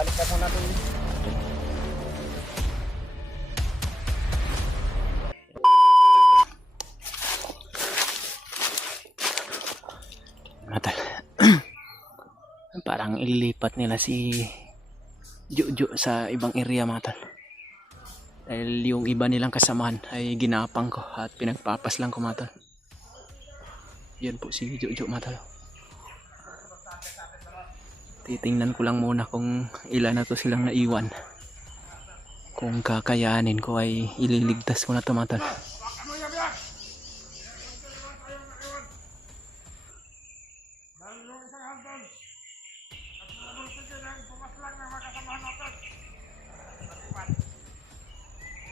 balik na po natin. Natal. Parang ililipat nila si Jojo sa ibang area mga tol. Dahil yung iba nilang kasamahan ay ginapang ko at pinagpapas lang ko mga tol. Yan po si Jojo mga tol. Titingnan ko lang muna kung ilan na to silang naiwan. Kung kakayanin ko ay ililigtas ko na to mga tol.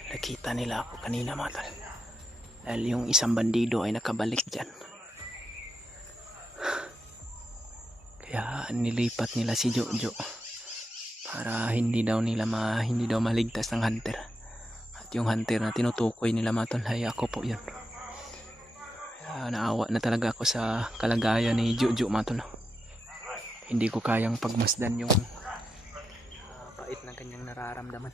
Nakita nila ako kanina mga tol. Dahil yung isang bandido ay nakabalik dyan. Kaya nilipat nila si Jojo para hindi daw maligtas ng hunter. At yung hunter na tinutukoy nila mga tol ay ako po yun. Kaya naawa na talaga ako sa kalagayan ni Jojo mga tol. Hindi ko kayang pagmasdan yung pait ng kanyang nararamdaman.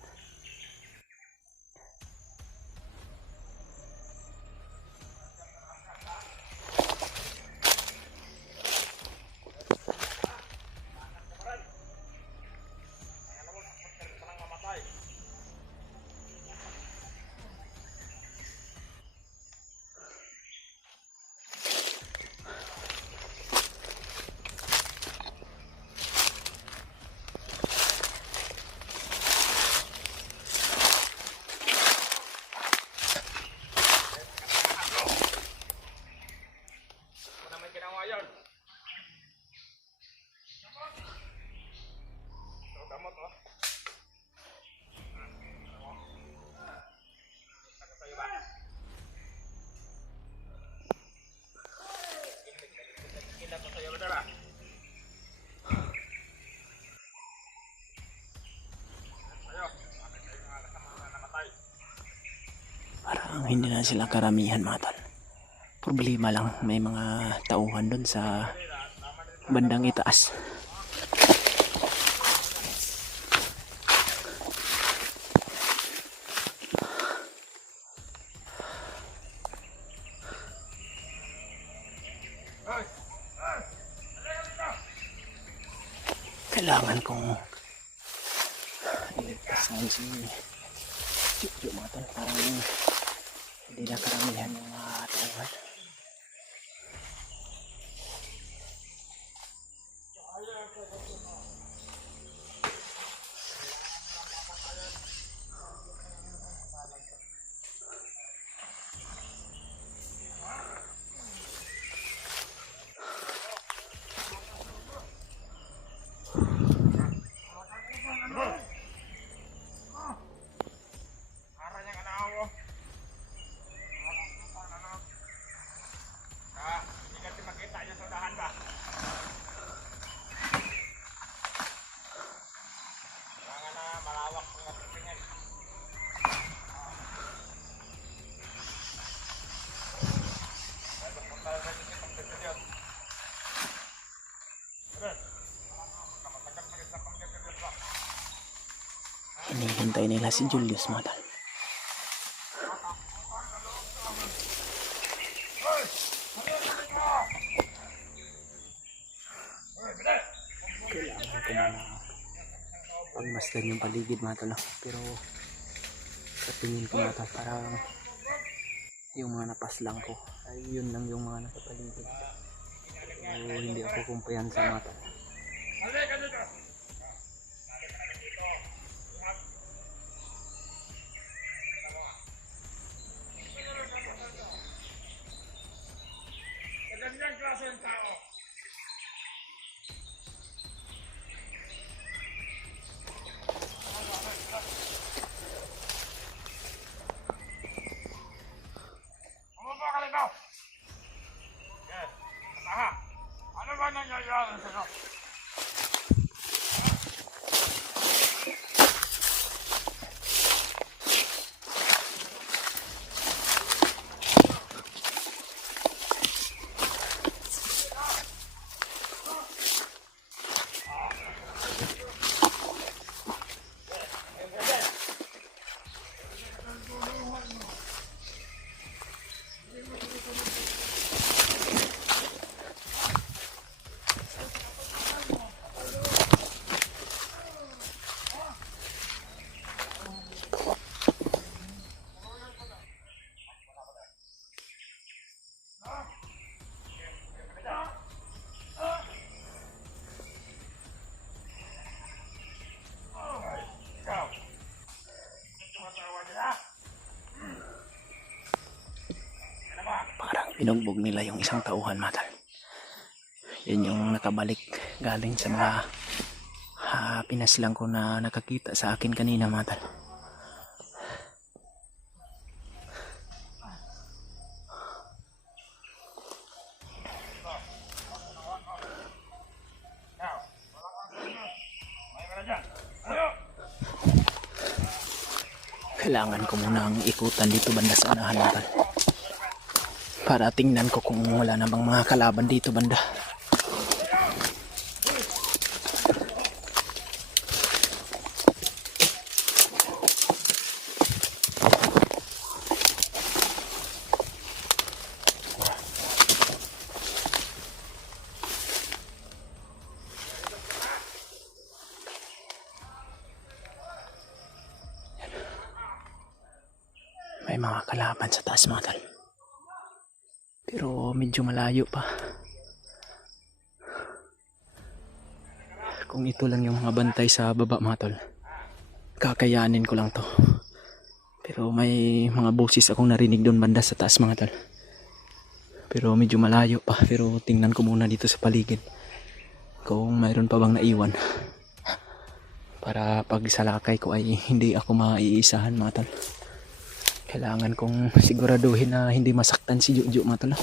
Parang hindi na sila karamihan mga tol. Problema lang, may mga tauhan doon sa bandang itaas. Kailangan kong iligtasan si Jojo mga tol. Parang hindi na karamihan yung mga tauhan. Hinihintay nila si Julius mga tol. Kailangan ko muna pagmasdan yung paligid mga tol. Pero sa tingin ko mga tol, parang yung mga napaslang ko ay yun lang yung mga nasa paligid. So, hindi ako kumpiyansa mga tol. Ganyang klase ng tao. Bumaba ka rito. Yes. Aha. Ano ba nangyayari sa'yo? binugbog nila yung isang tauhan mga tol. Yan yung nakabalik galing sa mga pinaslang ko na nakakita sa akin kanina mga tol. Kailangan ko munang ikutan dito banda sa unahan mga tol, para tingnan ko kung wala na bang mga kalaban dito banda. May mga kalaban sa taas mga tol, pero medyo malayo pa. Kung ito lang yung mga bantay sa baba mga tol, kakayanin ko lang to. Pero may mga boses akong narinig doon banda sa taas mga tol, pero medyo malayo pa. Pero tingnan ko muna dito sa paligid kung mayroon pa bang naiwan, para pag salakay ko ay hindi ako maiisahan mga tol. Kailangan kong siguraduhin na hindi masaktan si Jojo mga tol.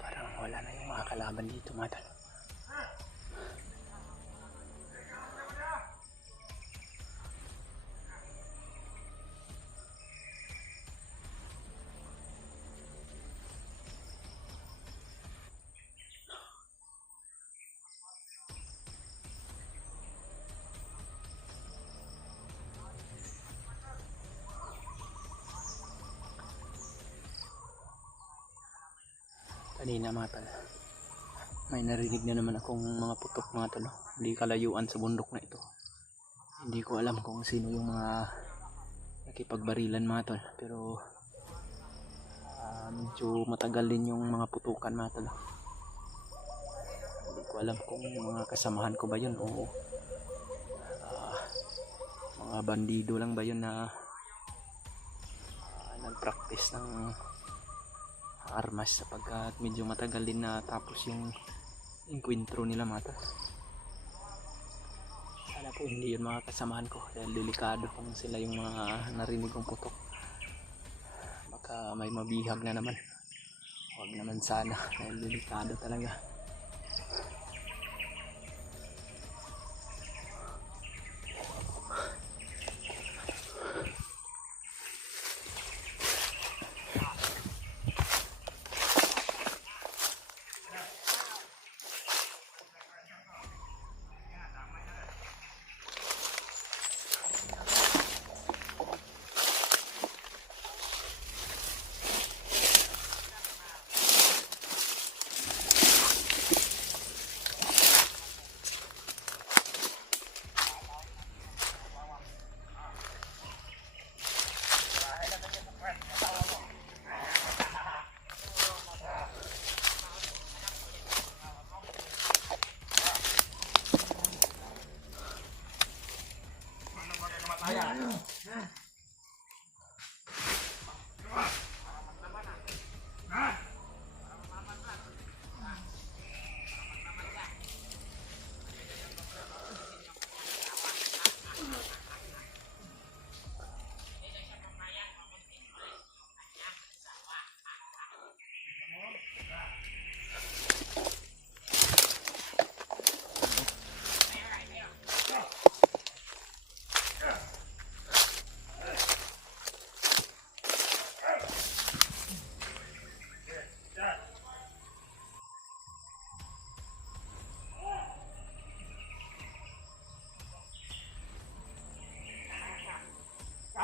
Parang wala na yung mga kalaban dito mga tol. Kanina mga tol, may narinig na naman akong mga putok mga tol. Hindi kalayuan sa bundok na ito. Hindi ko alam kung sino yung mga nakipagbarilan mga tol, pero medyo matagal din yung mga putukan mga tol. Hindi ko alam kung mga kasamahan ko ba yun o mga bandido lang ba yun na nag-practice ng armas, sapagkat medyo matagal din na tapos yung enkwentro nila mga tol. Sana po hindi yun mga kasamahan ko, dahil delikado kung sila yung mga narinig kong putok. Baka may mabihag na naman. Huwag naman sana, dahil delikado talaga.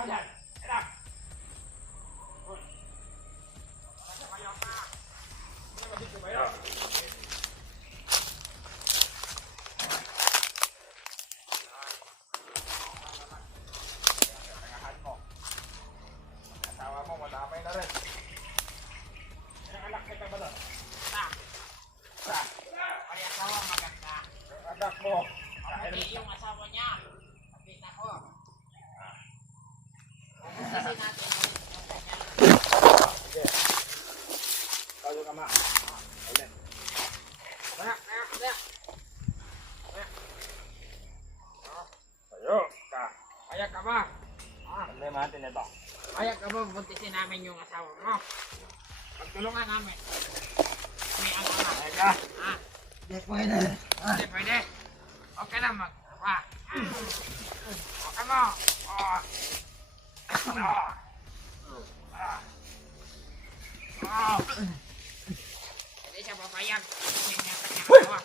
yan. Enak. Uy. Kayo pa. Hindi na dito kayo. Tangahan mo. Asawa mo, madamay na rin. Anak kita ba doon? Ay, asawa maganda. Anak mo. Hindi yung asawa niya. Nakita ko. Kasi natin yung kanya. Sige. Tayo ka ma. Ulit. Kaya. Tayo ka. Kaya ka ma. Hindi natin ito. Kaya ka ba buntisin namin yung asawa mo? Pagtulungan namin. May ang ama. Kaya ka. Hindi pwede. Okay na mag... Okay mo. Hindi siya papayag. Hindi niya kanya asawa.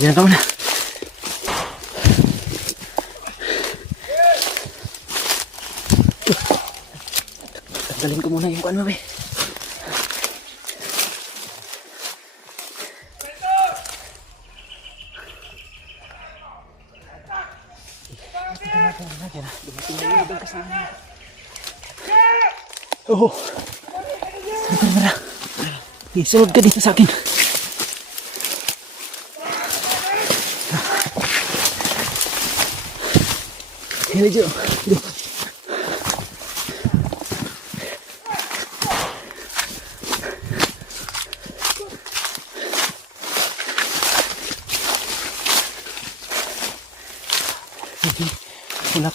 Diyan ka muna. Tanggalin ko muna yung kuan mo, be. Oo. Mara. Isunod ka dito sa akin. Medyo.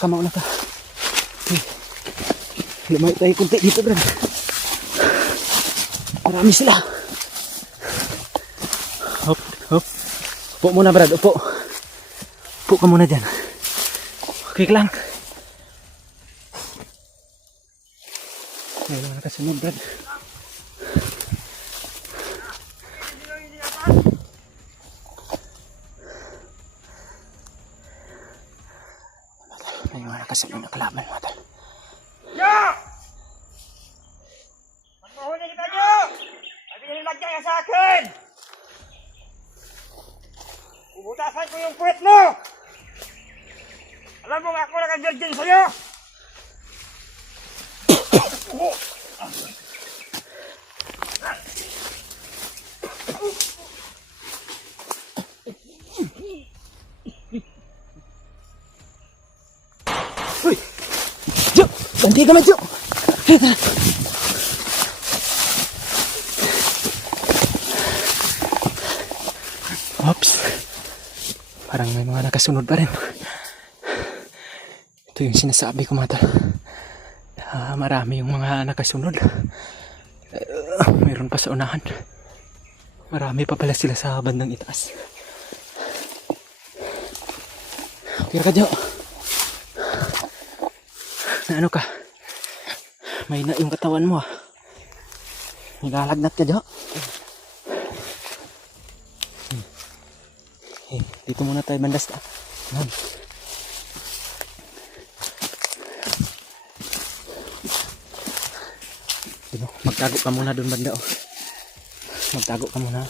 Mauna ka. Lumay tayo kunti dito, Brad. Marami sila. Hop. Upo muna, Brad. Upo ka muna dyan. Quick lang. May mga nakasunod, Brad. May mga nakasunod na kalaban, Madal. Yo! Magpahuli kita, Yo! Sabi niyo lagyan niya sa akin! Ubutasan ko yung puwet mo! Alam mo nga ako naka-virgin sa'yo! Uy! Jo! Ganti ka man, Jo! Hey, tara! Oops! Parang may mga nakasunod pa rin. Ito yung sinasabi ko, Madal. Marami yung mga nakasunod. Mayroon pa sa unahan. Marami pa pala sila sa bandang itaas. Kira ka, Jo. Na ano ka? May na yung katawan mo, ah. Nilalagnat ka, Jo. Dito muna tayo bandas na. Magtago ka muna doon banda, oh. Magtago ka muna.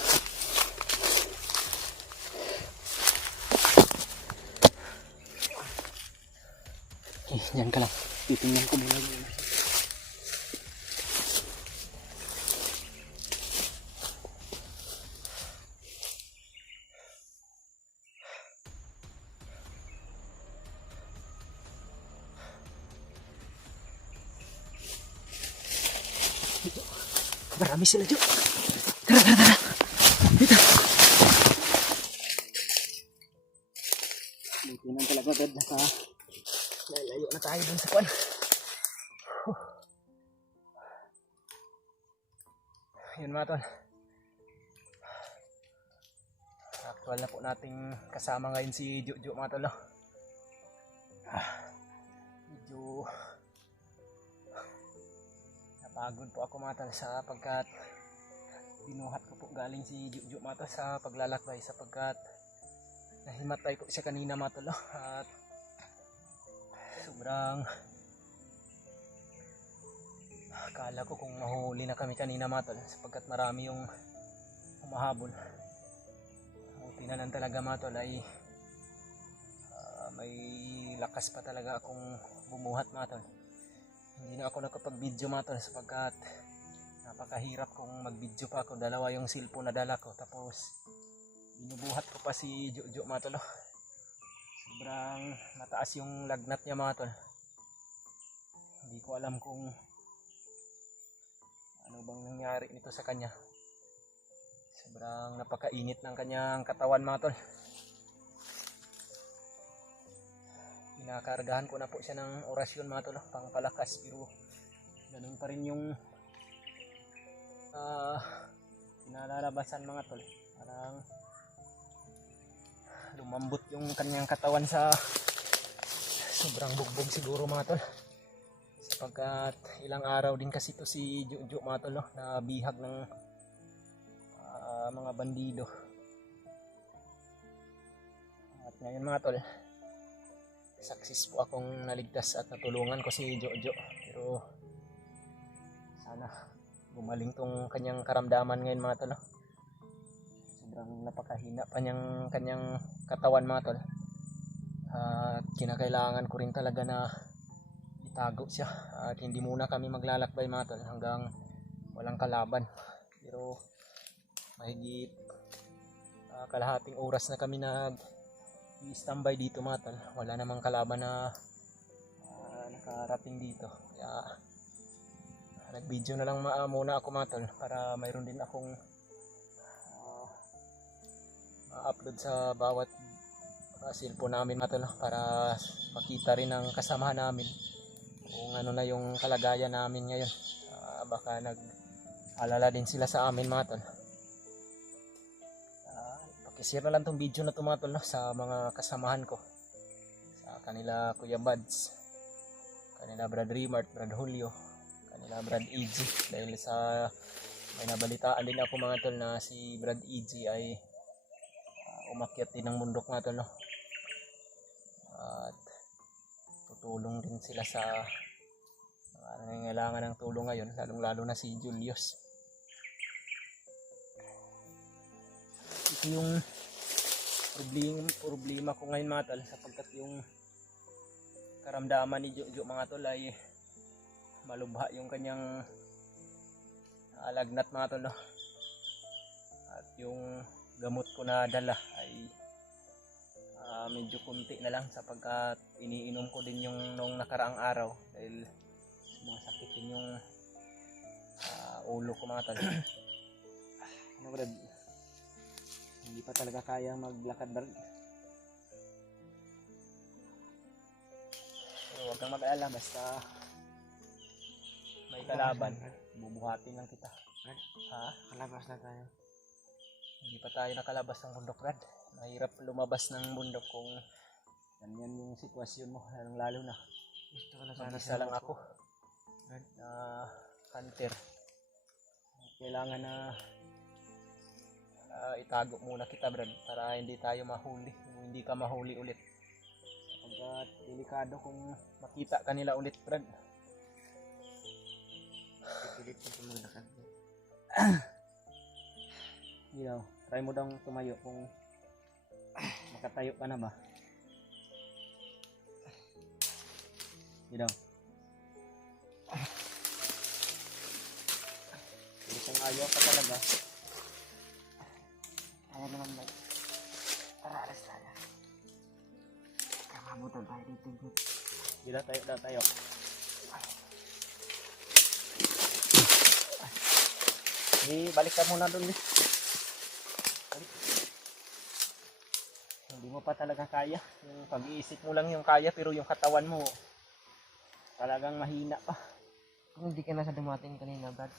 Diyan ka lang. Titingnan ko muna yun. Marami sila dyan. Tara, tara, tara. Dito. Buti nang talaga, Brad. Lalayo na tayo dun sa kwan. Yun mga tol. Actual na po nating kasama ngayon si Jojo mga tol. Medyo napagod po ako mga tol sapagkat binuhat ko po galing si Jojo mga tol sa paglalakbay sapagkat nahimatay po siya kanina mga tol. At sobrang akala ko kung mahuli na kami kanina mga tol sapagkat marami yung humahabol. Buti na lang talaga mga tol ay may lakas pa talaga akong bumuhat mga tol. Hindi na ako nakapag-video mga tol sapagkat napakahirap kung mag-video pa ako. Dalawa yung cellphone na dala ko tapos binubuhat ko pa si Jojo mga tol. Sobrang mataas yung lagnat niya mga tol. Hindi ko alam kung ano bang nangyari nito sa kanya. Sobrang napakainit ng kanyang katawan mga tol. Pinakargahan ko na po siya ng orasyon mga tol, pangpalakas, pero ganun pa rin yung pinalalabasan mga tol. Parang lumambot yung kanyang katawan sa sobrang bugbog siguro mga tol. Sapagkat ilang araw din kasi to si Jojo mga tol, na bihag ng mga bandido. At ngayon mga tol, success po akong naligtas at natulungan ko si Jojo. Pero sana gumaling tong kanyang karamdaman ngayon mga tol. Sobrang napakahina pa niyang kanyang katawan mga tol. At kinakailangan ko rin talaga na itago siya. At hindi muna kami maglalakbay mga tol hanggang walang kalaban. Pero mahigit kalahating oras na kami nag-standby dito mga tol. Wala namang kalaban na nakarating dito. Kaya nag-video na lang muna ako mga tol para mayroon din akong upload sa bawat cellphone namin mga tol, para makita rin ng kasamahan namin kung ano na yung kalagayan namin ngayon. Baka nag-alala din sila sa amin mga tol. Pakishare na lang tong video na to mga tol, sa mga kasamahan ko, sa kanila Kuya Buds, kanila Brad Rimart, Brad Julio, kanila Brad EG. Dahil sa may nabalitaan din ako mga tol na si Brad EG ay umakyat din ng bundok mga tol, at tutulong din sila sa nangangailangan ng tulong ngayon, lalong lalo na si Julius. Ito yung problema ko ngayon mga tol, sapagkat yung karamdaman ni Jojo mga tol ay malubha yung kanyang lagnat mga tol, at yung gamot ko na dala ay medyo kunti na lang sapagkat iniinom ko din yung nung nakaraang araw dahil sumasakit din yung ulo ko mga tol. Ano Brad? Hindi pa talaga kaya maglakad Brad. Pero huwag kang mag-alala, basta may kalaban, bubuhatin lang kita. Ha? Kalabas na tayo. Hindi pa tayo nakalabas ng bundok Brad. Mahirap lumabas ng bundok kung ganyan yung sitwasyon mo, lalo na Gusto ko na sana mag-isa lang ako na hunter. Kailangan na itago muna kita Brad para hindi tayo mahuli, hindi ka mahuli ulit, sapagkat delikado kung makita ka nila ulit Brad. Pipilit ko tumulakad. You know, try mo daw tumayo kung makatayo ka na ba. You know, kung ayaw ka talaga, Ayaw naman ba? Tara, alas tayo. Kakamutan tayo dito. gila tayo. balik ka muna doon. Balik. Hindi mo pa talaga kaya. Yung pag-iisip mo lang yung kaya, pero yung katawan mo talagang mahina pa. Kung hindi ka nasa dumating kanina, Brad,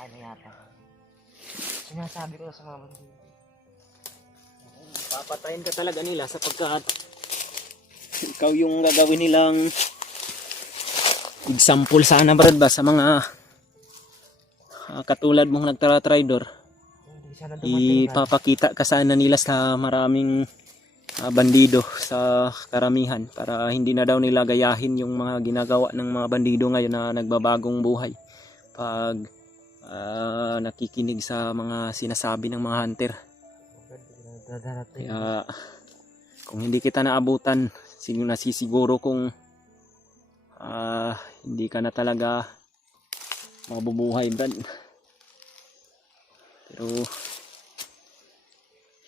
ano yata? Sinasabi ko na sa mga bandido. Papatayin ka talaga nila sapagkat ikaw yung gagawin nilang example sana, Brad, ba sa mga katulad mong nagtra-trader. Hindi sana dumating, Brad. Ipapakita ka sana nila sa maraming bandido sa karamihan para hindi na daw nila gayahin yung mga ginagawa ng mga bandido ngayon na nagbabagong buhay pag nakikinig sa mga sinasabi ng mga hunter. Kaya kung hindi kita naabutan, nasisiguro kung hindi ka na talaga mabubuhay, Brad. Pero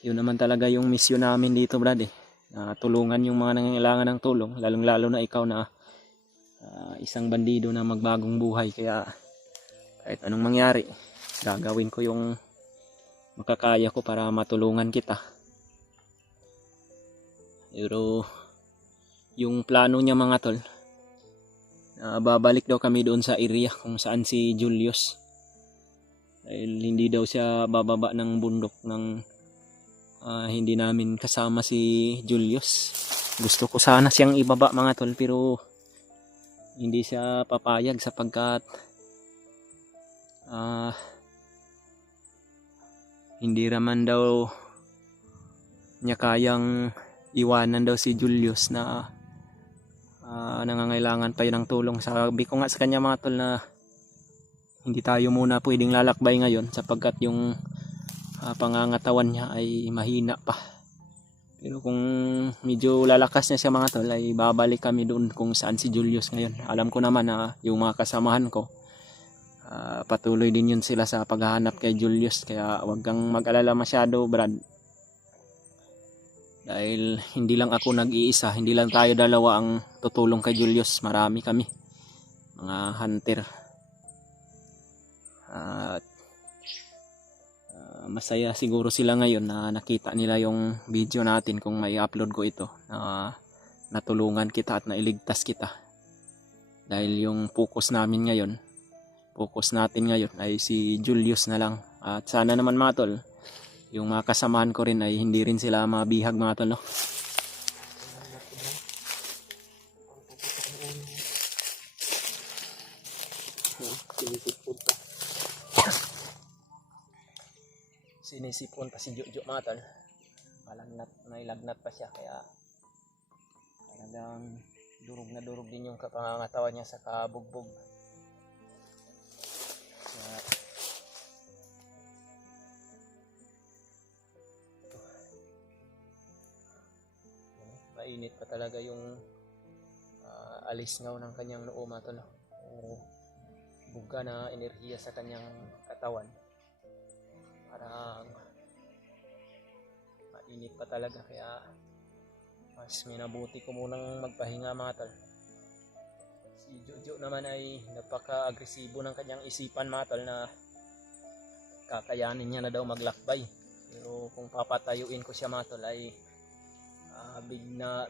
yun naman talaga yung misyon namin dito, Brad, na tulungan yung mga nangangailangan ng tulong, lalong lalo na ikaw na isang bandido na magbagong buhay. Kaya kahit anong mangyari, gagawin ko yung makakaya ko para matulungan kita. Pero yung plano niya, mga tol, babalik daw kami doon sa area kung saan si Julius, dahil hindi daw siya bababa ng bundok ng hindi namin kasama si Julius. Gusto ko sana siyang ibaba, mga tol, pero hindi siya papayag sapagkat hindi raman daw niya kayang iwanan daw si Julius na nangangailangan pa yun ng tulong. Sabi ko nga sa kanya, mga tol, na hindi tayo muna pwedeng lalakbay ngayon sapagkat yung pangangatawan niya ay mahina pa. Pero kung medyo lalakas na siya, mga tol, ay babalik kami doon kung saan si Julius ngayon. Alam ko naman na yung mga kasamahan ko patuloy din yun sila sa paghahanap kay Julius, kaya wag kang mag-alala masyado, Brad, dahil hindi lang ako nag-iisa, hindi lang tayo dalawa ang tutulong kay Julius, marami kami mga hunter. At masaya siguro sila ngayon na nakita nila yung video natin kung may upload ko ito, na natulungan kita at nailigtas kita. Dahil yung focus natin ngayon ay si Julius na lang. At sana naman, mga tol, yung mga kasamahan ko rin ay hindi rin sila mabihag, mga tol, no? Sinisipon pa si Jojo, mga tol. Nailagnat pa siya, kaya talagang durog na durog din yung kapangangatawan niya sa kabugbog. Mainit pa talaga yung alisngaw ng kanyang noo, mga tol, o buga na enerhiya sa kanyang katawan. Parang mainit pa talaga, kaya mas minabuti ko munang magpahinga, mga tol. Si Jojo naman ay napaka-agresibo ng kanyang isipan, mga tol, na kakayanin niya na daw maglakbay. Pero kung papatayuin ko siya, mga tol, ay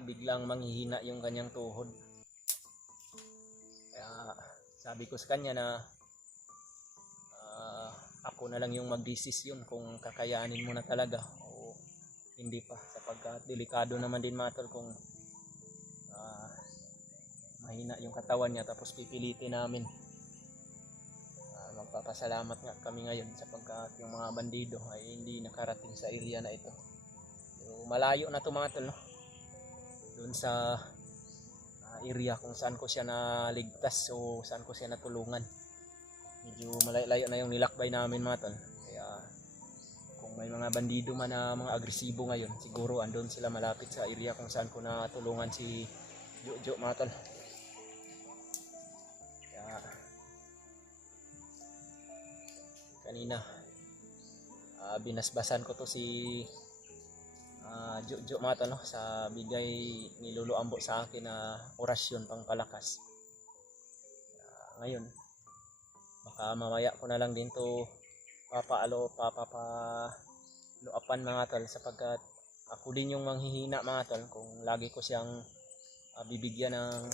biglang manghihina yung kanyang tuhod. Kaya sabi ko sa kanya na ako na lang yung magdesisyon kung kakayanin mo na talaga o hindi pa, sapagkat delikado naman din, mga tol, kung mahina yung katawan niya tapos pipilitin namin. Magpapasalamat nga kami ngayon sapagkat yung mga bandido ay hindi nakarating sa area na ito. So, malayo na to, mga tol, no? Doon sa area kung saan ko siya naligtas o saan ko siya natulungan. Medyo malayo na yung nilakbay namin, mga tol. Kaya kung may mga bandido man na mga agresibo ngayon, siguro andun sila malapit sa area kung saan ko natulungan si Jojo, mga tol. Kaya kanina binasbasan ko to si Jojo, mga tol, no? Sa bigay ni Lolo Ambo sa akin na orasyon pang palakas. Ngayon baka mamaya ko na lang din to papaluapan mga tol, sapagkat ako din yung manghihina mga tol kung lagi ko siyang bibigyan ng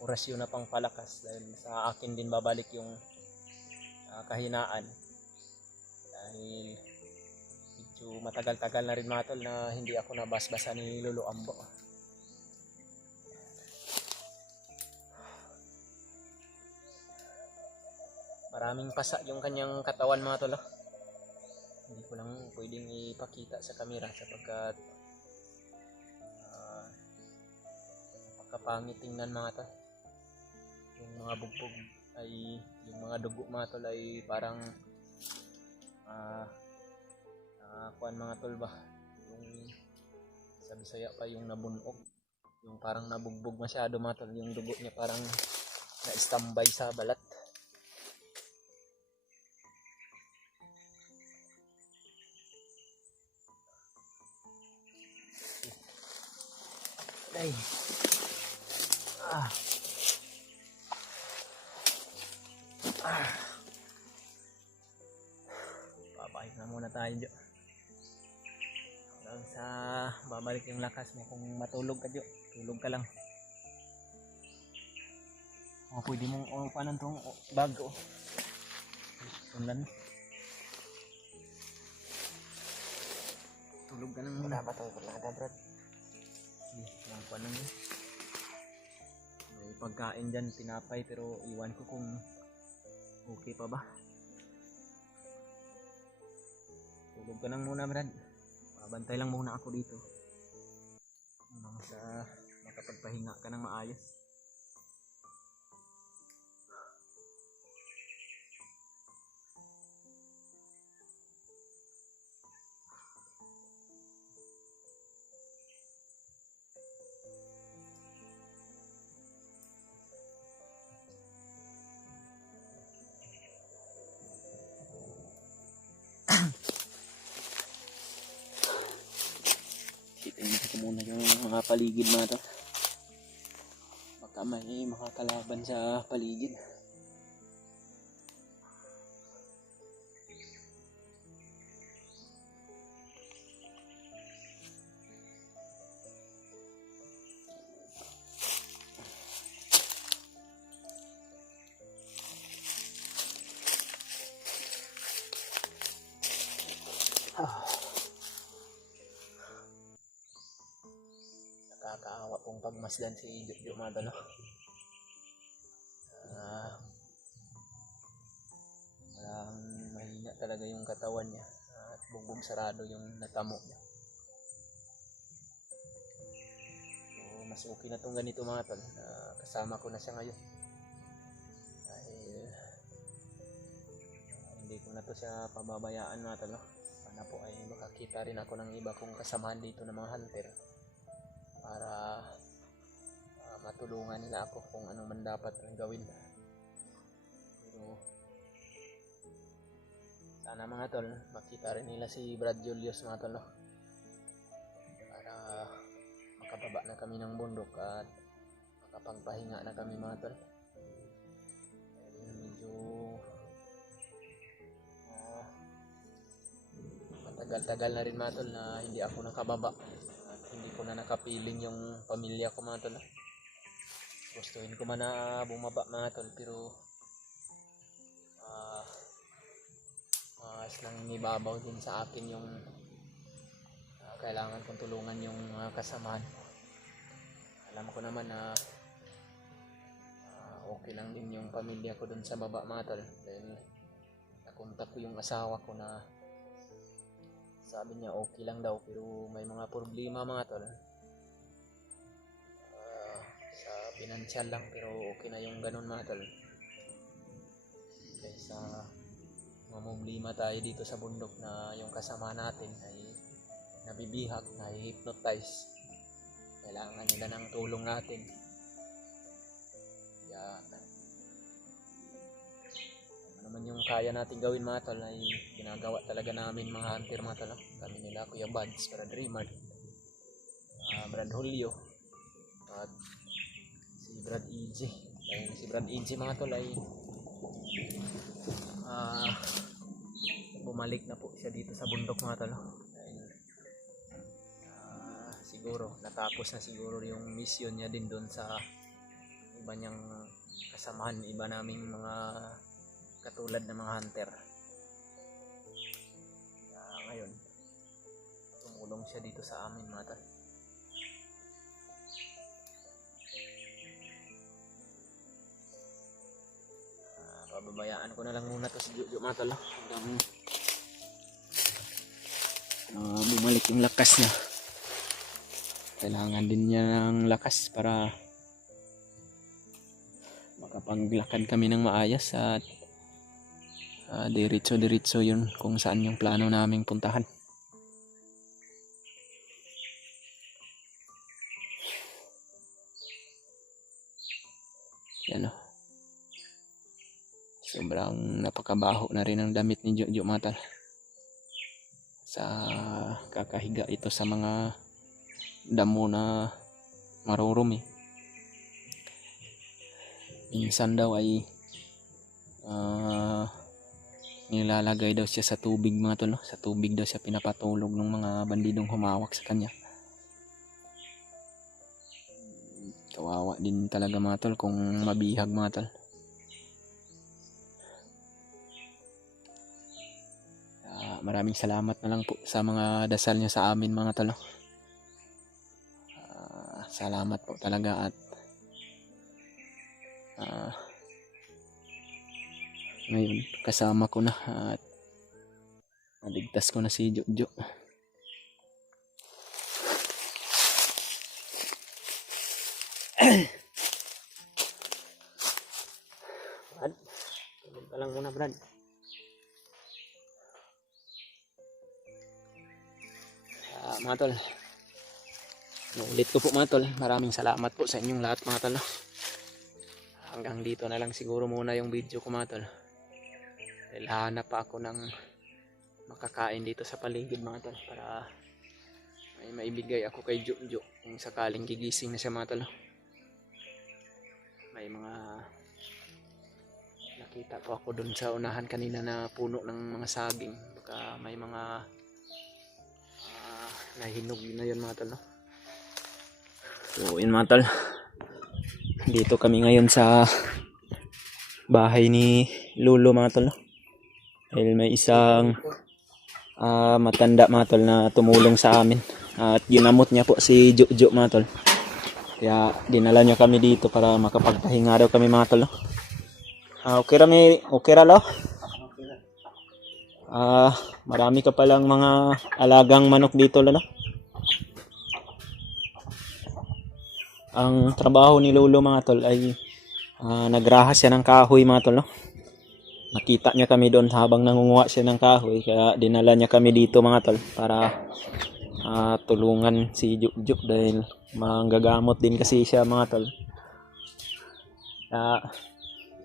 orasyon na pangpalakas, dahil sa akin din babalik yung kahinaan, dahil medyo matagal-tagal na rin mga tol na hindi ako nabasbasa ni Lolo Ambo. Maraming pasa yung kanyang katawan mga tol. Hindi ko lang pwedeng ipakita sa camera sapagkat napakapangit tingnan mga tol. Yung mga bugbog ay, yung mga dugo mga tol ay parang kuan mga tol ba, yung sa Bisaya pa yung nabunog, yung parang nabugbog masyado mga tol, yung dugo niya parang na-standby sa balat. Ay. Babalik na muna tayo dyan. Hanggang sa babalik yung lakas mo. Kung matulog ka dyan, tulog ka lang. O pwede mong paano itong bag o. Tunlan. Tulog ka lang muna. Wala ba ito? Wala ka, Brad. Yung paano mo. May pagkain dyan, tinapay, pero iwan ko kung okay pa ba. Tulog ka lang muna, Brad. Bantay lang muna ako dito. Hanggang sa makapagpahinga ka ng maayos. Tingnan ko muna yung mga paligid mga to. Baka may makakalaban sa paligid. Nakakaawa pong pagmasdan si Jojo mga tol. Parang mahina talaga yung katawan niya at bugbog sarado yung natamo niya. So mas okay na tong ganito mga tol. Kasama ko na siya ngayon. Dahil hindi ko na to siya pababayaan mga tol. Sana po ay makakita rin ako ng iba kong kasamahan dito ng mga hunter, para matulungan nila ako kung ano man dapat gawin. Pero sana mga tol makita rin nila si Brad Julius mga tol, para makababa na kami ng bundok at makapagpahinga na kami mga tol. Medyo matagal-tagal na rin mga tol na hindi ako nakababa. Hindi ko na nakapiling yung pamilya ko mga tol. Gustuhin ko man na bumaba mga tol, pero mas nangingibabaw din sa akin yung kailangan kong tulungan yung mga kasamahan. Alam ko naman na okay lang din yung pamilya ko dun sa baba mga tol, dahil nakontak ko yung asawa ko na sabi niya okay lang daw, pero may mga problema mga tol. Sa pinansyal lang, pero okay na yung ganun mga tol. Kaysa mamumlima tayo dito sa bundok na yung kasama natin ay nabibihag, na-hypnotize. Kailangan nila ng tulong natin. Kaya naman yung kaya natin gawin mga tol ay ginagawa talaga namin mga hunter mga tol. Kami nila Kuya Buds, Brad Raymond, Brad Julio at si Brad EJ. Dahil si Brad EJ mga tol ay bumalik na po siya dito sa bundok mga tol. Dahil siguro natapos na siguro yung mission niya din doon sa iba niyang kasamahan, iba naming mga katulad ng mga hunter. Ngayon tumulong siya dito sa amin mga tol. Pababayaan ko na lang muna to si Jojo mga tol hanggang bumalik yung lakas niya. Kailangan din niya ng lakas para makapaglakad kami ng maayos at diretso yun kung saan yung plano naming puntahan. Yan o. Sobrang napakabaho na rin ang damit ni Jojo mga tol. Sa kakahiga ito sa mga damo na marurumi. Minsan daw ay nilalagay daw siya sa tubig mga tol. Sa tubig daw siya pinapatulog ng mga bandidong humawak sa kanya. Kawawa din talaga mga tol kung mabihag mga tol. Maraming salamat na lang po sa mga dasal niyo sa amin mga tol. Salamat po talaga at ngayon kasama ko na at naligtas ko na si Jojo. Brad, tulog ka lang muna Brad. Mga tol, ulit ko po mga tol, maraming salamat po sa inyong lahat mga tol. Hanggang dito na lang siguro muna yung video ko mga tol. Dahil hanap pa ako ng makakain dito sa paligid mga tol para may maibigay ako kay Jojo kung sakaling gigising na siya mga tol. May mga nakita po ako dun sa unahan kanina na puno ng mga saging. Baka may mga nahinog na yun mga tol. So yun mga tol, dito kami ngayon sa bahay ni Lolo mga tol. Dahil may isang matanda mga tol na tumulong sa amin at ginamot niya po si Jojo mga tol. Kaya dinala niya kami dito para makapagpahinga daw kami mga tol. Okay ra lo? Marami ka palang mga alagang manok dito lalo. Ang trabaho ni Lolo mga tol ay nagrahas siya ng kahoy mga tol. Nakita niya kami doon habang nangunguha siya ng kahoy, kaya dinala niya kami dito mga tol para tulungan si Jojo dahil manggagamot din kasi siya mga tol.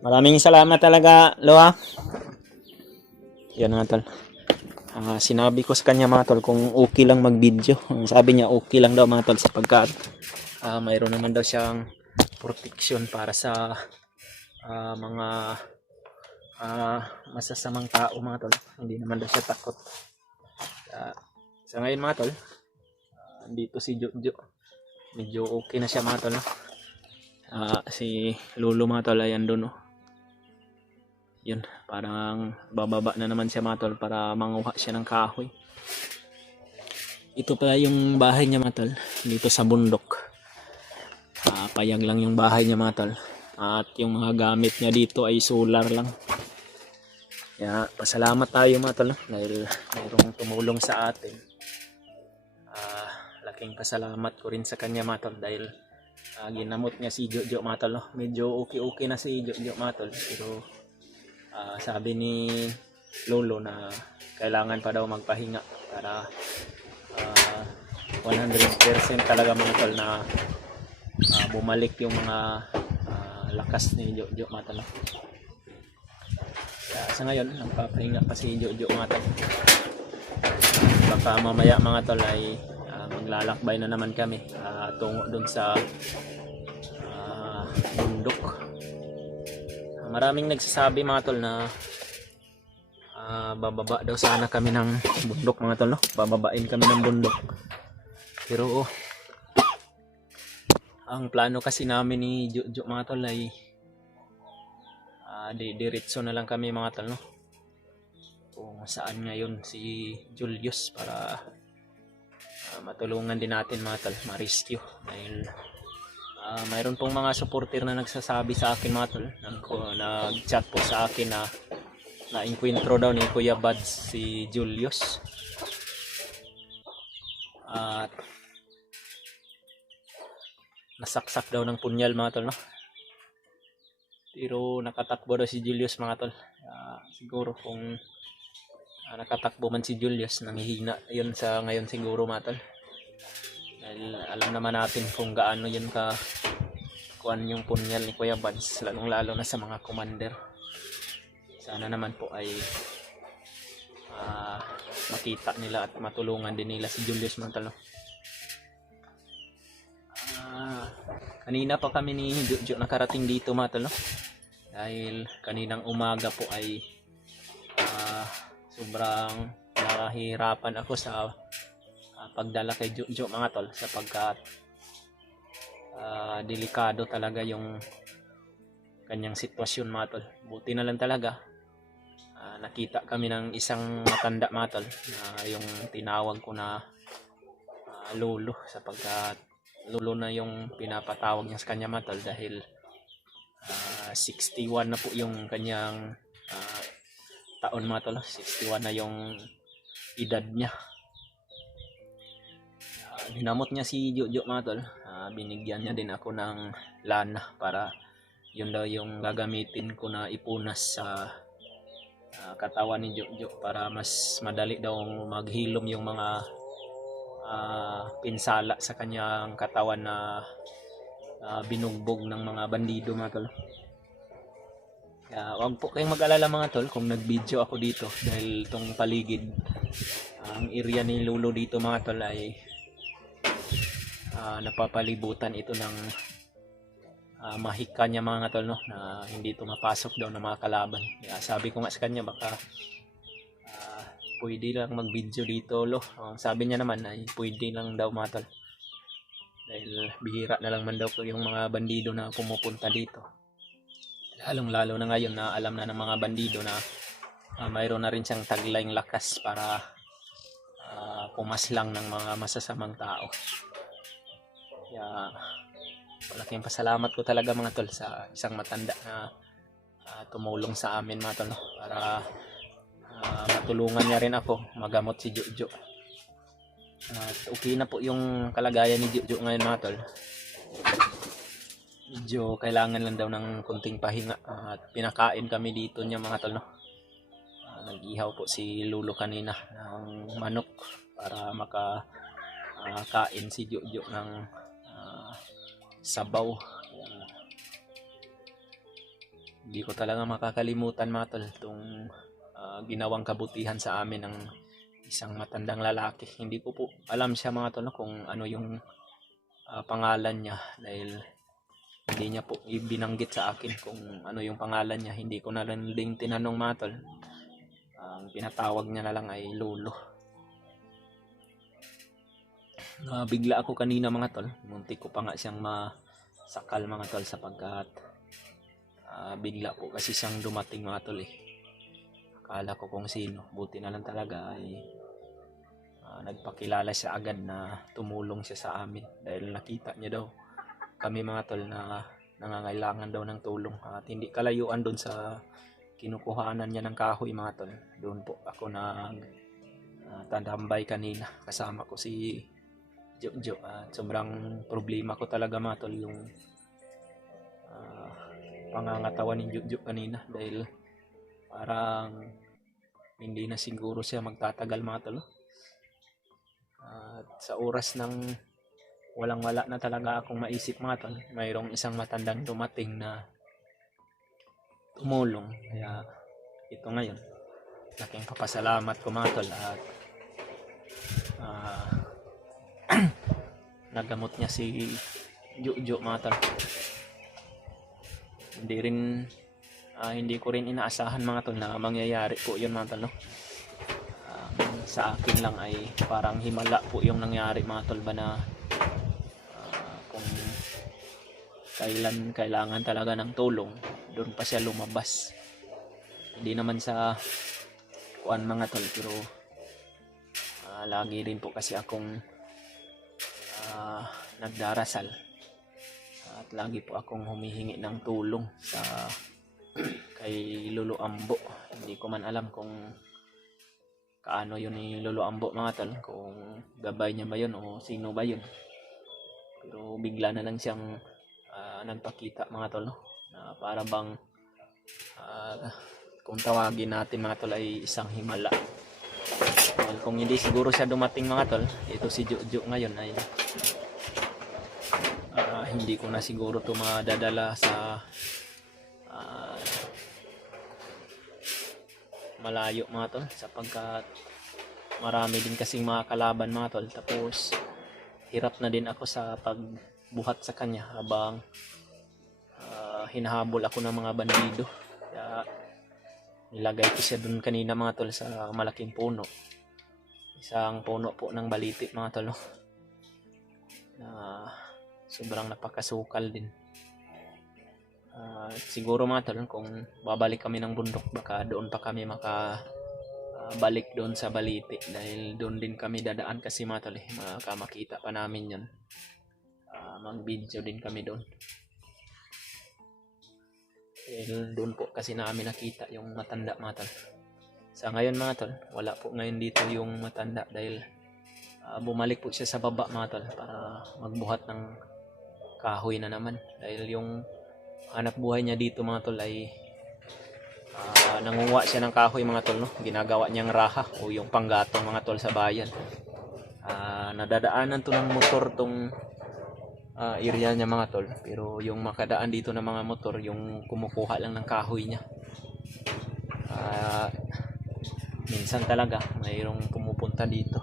Maraming salamat talaga Loa. Yan mga tol. Sinabi ko sa kanya mga tol kung okay lang mag-video. Sabi niya okay lang daw mga tol sapagkat mayroon naman daw siyang protection para sa mga masasamang tao mga tol. Hindi naman daw siya takot. Sa ngayon mga tol, dito si Jojo. Medyo okay na siya mga tol. Si Lolo mga tol ayan doon. Yun, parang bababa na naman siya mga tol para manguha siya ng kahoy. Ito pala yung bahay niya mga tol, dito sa bundok. Payag lang yung bahay niya mga tol. At yung mga gamit niya dito ay solar lang. Kaya pasalamat tayo mga tol dahil mayroong tumulong sa atin. Laking pasalamat ko rin sa kanya mga tol dahil ginamot niya si Jojo mga tol. Medyo okay na si Jojo mga tol, pero sabi ni Lolo na kailangan pa daw magpahinga para 100% talaga mga tol na bumalik yung mga lakas ni Jojo mga tol. Sa ngayon nagpapahinga pa si Jojo mga tol. Baka mamaya mga tol ay maglalakbay na naman kami tungo dun sa bundok. Maraming nagsasabi mga tol na bababa daw sana kami ng bundok mga tol, no? Bababain kami ng bundok. Pero ang plano kasi namin ni Jojo mga tol ay diretso na lang kami mga tol, no? Kung saan ngayon si Julius para matulungan din natin mga tol, ma-rescue. Dahil mayroon pong mga supporter na nagsasabi sa akin mga tol, nag-chat po sa akin na na-encuentro daw ni Kuya Buds si Julius. At nasaksak daw ng punyal mga tol, no? Pero nakatakbo daw si Julius mga tol. Siguro kung nakatakbo man si Julius, nanghihina yun sa ngayon siguro mga tol. Dahil alam naman natin kung gaano yun kuan yung punyal ni Kuya Buds, lalong lalo na sa mga commander. Sana naman po ay makita nila at matulungan din nila si Julius mga tol, no? Kanina pa kami ni Jojo nakarating dito mga tol, no? Dahil kaninang umaga po ay sobrang nahihirapan ako sa pagdala kay Jojo mga tol, sapagkat delikado talaga yung kanyang sitwasyon mga tol. Buti na lang talaga nakita kami ng isang matanda mga tol, na yung tinawag ko na lolo, sapagkat lolo na yung pinapatawag niya sa kanya mga tol, dahil 61 na po yung kanyang taon mga tol. 61 na yung edad niya. Ginamot niya si Jojo mga tol. Binigyan niya din ako ng lana para yun daw yung gagamitin ko na ipunas sa katawan ni Jojo para mas madali daw maghilom yung mga pinsala sa kanyang katawan na binugbog ng mga bandido mga tol. Kaya wag po kayong mag-alala mga tol kung nag-video ako dito, dahil itong paligid, ang area ni Lolo dito mga tol ay napapalibutan ito ng mahika niya mga tol, no? Na hindi ito mapasok daw ng mga kalaban. Kaya sabi ko nga sa kanya, baka pwede lang mag-video dito, lo. Sabi niya naman ay pwede lang daw mga tol, dahil bihira na lang man daw yung mga bandido na pumupunta dito. Lalong lalo na ngayon na alam na ng mga bandido na mayroon na rin siyang taglayng lakas para pumaslang ng mga masasamang tao. Kaya malaking pasalamat ko talaga mga tol sa isang matanda na tumulong sa amin mga tol, no? Para matulungan niya rin ako magamot si Jojo. Okay na po yung kalagayan ni Jojo ngayon mga tol. Medyo kailangan lang daw ng kunting pahinga at pinakain kami dito niya mga tol, no? Nag-ihaw po si Lolo kanina ng manok para makakain si Jojo ng sabaw. Hindi ko talaga makakalimutan mga tol itong ginawang kabutihan sa amin ng isang matandang lalaki. Hindi ko po alam siya mga tol, no, kung ano yung pangalan niya, dahil hindi niya po ibinanggit sa akin kung ano yung pangalan niya. Hindi ko na rin din tinanong mga tol. Ang pinatawag niya na lang ay Lolo. Bigla ako kanina mga tol. Muntik ko pa nga siyang masakal mga tol, sapagkat bigla po kasi siyang dumating mga tol eh. Akala ko kung sino. Buti na lang talaga ay nagpakilala siya agad na tumulong siya sa amin, dahil nakita niya daw kami mga tol na nangangailangan daw ng tulong, at hindi kalayuan doon sa kinukuhanan niya ng kahoy mga tol. Doon po ako tandambay kanina, kasama ko si Jojo. Sobrang problema ko talaga mga tol yung pangangatawan ni Jojo kanina, dahil parang hindi na siguro siya magtatagal mga tol. At sa oras ng walang-wala na talaga akong maisip mga tol, mayroong isang matandang dumating na tumulong. Kaya ito ngayon, laking papasalamat ko mga tol, at nagamot niya si Jojo mga tol. Hindi rin Hindi ko rin inaasahan mga tol na mangyayari po yun mga tol, no? Sa akin lang ay parang himala po yung nangyari mga tol ba na kung kailan kailangan talaga ng tulong, doon pa siya lumabas. Hindi naman sa kuan mga tol, pero lagi rin po kasi akong nagdarasal at lagi po akong humihingi ng tulong sa kay Lolo Ambo. Hindi ko man alam kung kaano yun ni Lolo Ambo mga tol, kung gabay niya ba yun o sino ba yun, pero bigla na lang siyang nagpakita mga tol, no? Na para bang kung tawagin natin mga tol ay isang himala. Well, kung hindi siguro siya dumating mga tol, ito si Jojo ngayon ay hindi ko na siguro ito madadala sa malayo mga tol, sapagkat marami din kasing mga kalaban mga tol, tapos hirap na din ako sa pagbuhat sa kanya habang hinahabol ako ng mga bandido. Kaya nilagay ko siya dun kanina mga tol sa malaking puno, isang puno po ng baliti mga tol, no? Na sobrang napakasukal din. Siguro mga tol, kung babalik kami ng bundok, baka doon pa kami balik doon sa baliti, dahil doon din kami dadaan kasi mga tol, makita pa namin yan. Mag video din kami doon, dahil doon po kasi namin nakita yung matanda mga tol. Sa ngayon mga tol, wala po ngayon dito yung matanda, dahil bumalik po siya sa baba mga tol para magbuhat ng kahoy na naman, dahil yung hanap buhay niya dito mga tol ay nangunguha siya ng kahoy mga tol, no? Ginagawa niyang raha o yung panggatong mga tol sa bayan. Nadadaanan to ng motor tong area niya mga tol, pero yung makadaan dito ng mga motor yung kumukuha lang ng kahoy niya. Minsan talaga mayroong pumupunta dito.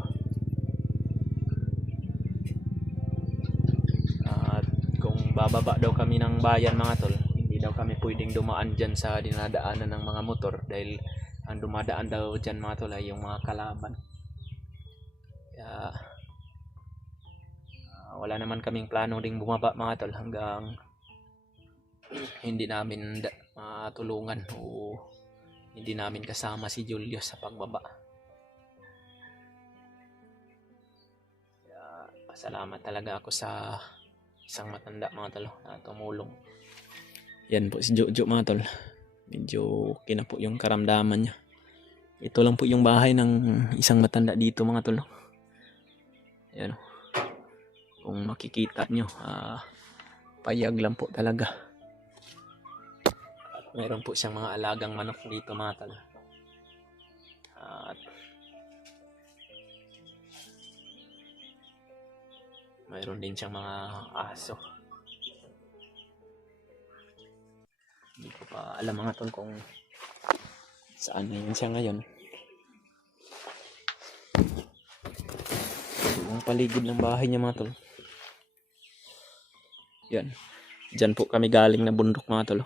Kung bababa daw kami ng bayan mga tol, hindi daw kami pwedeng dumaan dyan sa dinadaanan ng mga motor, dahil ang dumadaan daw dyan mga tol ay yung mga kalaban. Kaya wala naman kaming plano ding bumaba mga tol hanggang hindi namin matulungan o hindi namin kasama si Julius sa pagbaba. Kaya pasalamat talaga ako sa isang matanda mga tol na tumulong. Yan po si Jojo mga tol, medyo okay na po yung karamdaman niya. Ito lang po yung bahay ng isang matanda dito mga tol. Yan, kung makikita nyo, payag lang po talaga. At mayroon po siyang mga alagang manok dito mga tol. At mayroon din siyang mga aso. Hindi ko pa alam mga tol kung saan na yun siya ngayon. Yung paligid ng bahay niya mga tol. Yan. Diyan po kami galing na bundok mga tol.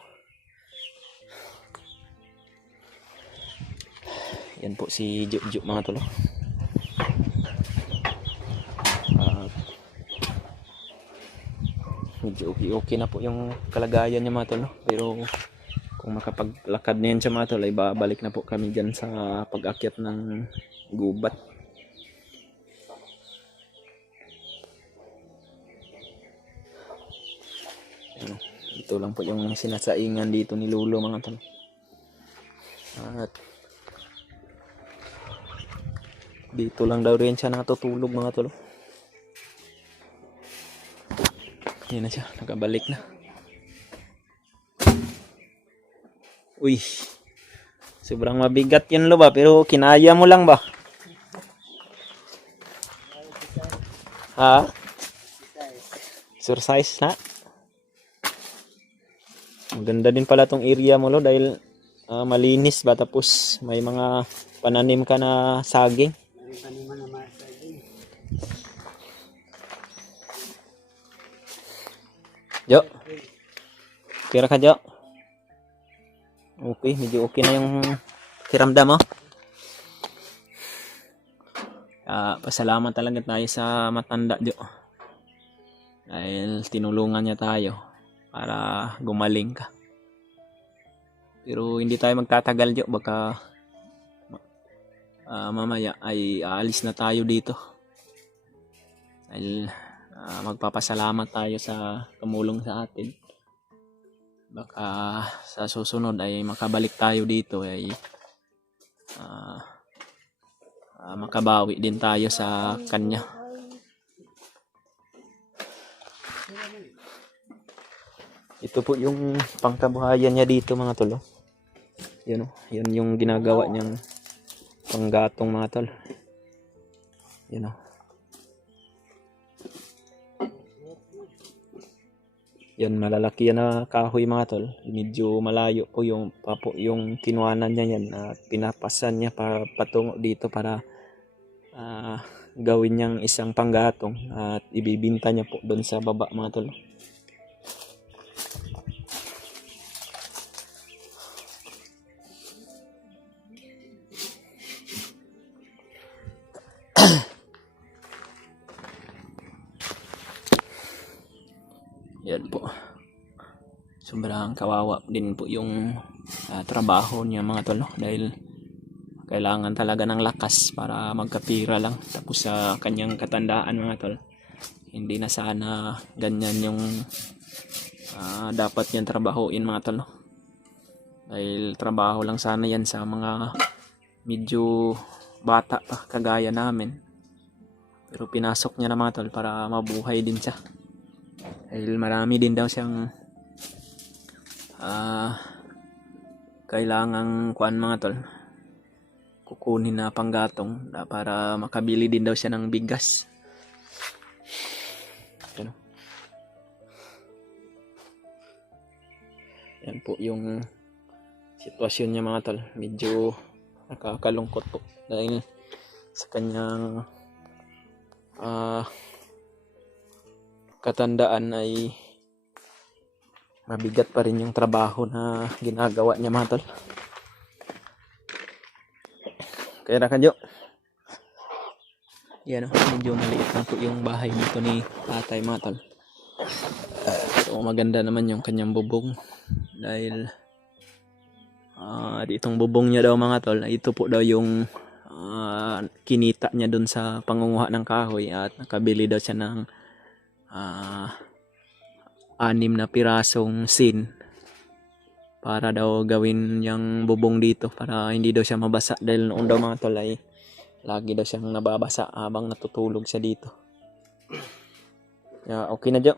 Yan po si Jojo mga tol. Medyo okay na po yung kalagayan niya mga tol, no? Pero kung makapaglakad na yan siya mga tol, ay babalik na po kami dyan sa pag-akyat ng gubat. Ito lang po yung sinasaingan dito ni Lolo mga tol. At dito lang daw rin siya natutulog mga tol. Yan na siya, nakabalik na. Uy, sobrang mabigat yun lo ba, pero kinaya mo lang ba? Ha? Exercise na? Maganda din pala tong area mo lo, dahil malinis ba, tapos may mga pananim ka na saging. Jo, kira ka Jo. Okay, medyo okay na yung kiramdam mo. Pasalamat talaga tayo sa matanda Jo. Dahil tinulungan niya tayo para gumaling ka. Pero hindi tayo magtatagal Jo, baka mamaya ay aalis na tayo dito. Dahil magpapasalamat tayo sa tumulong sa atin. Baka sa susunod ay makabalik tayo dito ay makabawi din tayo sa kanya. Ito po yung pangkabuhayan niya dito mga tol. Yun, yun yung ginagawa niyang panggatong mga tol. Yun o. Yan, malalaki yan na kahoy mga tol. Medyo malayo po yung kinuhanan niya yan. At pinapasan niya para patungo dito para gawin niyang isang panggatong. At ibibinta niya po doon sa baba mga tol. Yan po. Sobrang kawawa din po yung trabaho niya mga tol. Dahil kailangan talaga ng lakas para magkapira lang. Tapos sa kanyang katandaan mga tol. Hindi na sana ganyan yung dapat yan trabahoin mga tol. Dahil trabaho lang sana yan sa mga medyo bata pa kagaya namin. Pero pinasok niya na mga tol para mabuhay din siya. Dahil marami din daw siyang kailangang kuan mga tol, kukunin na panggatong para makabili din daw siya ng bigas. Yan, yan po yung sitwasyon niya mga tol. Medyo nakakalungkot po dahil sa kanyang katandaan ay mabigat pa rin yung trabaho na ginagawa niya mga tol. Kaya na kanyo. Yan o, medyo maliit lang po yung bahay dito ni tatay mga tol. So maganda naman yung kanyang bubong. Dahil ditong bubong niya daw mga tol, ito po daw yung kinita niya dun sa pangunguha ng kahoy. At nakabili daw siya ng 6 na pirasong sin para daw gawin yung bubong dito para hindi daw siya mabasa dahil noon daw mga tol ay lagi daw siyang nababasa habang natutulog siya dito. Okay na Jo.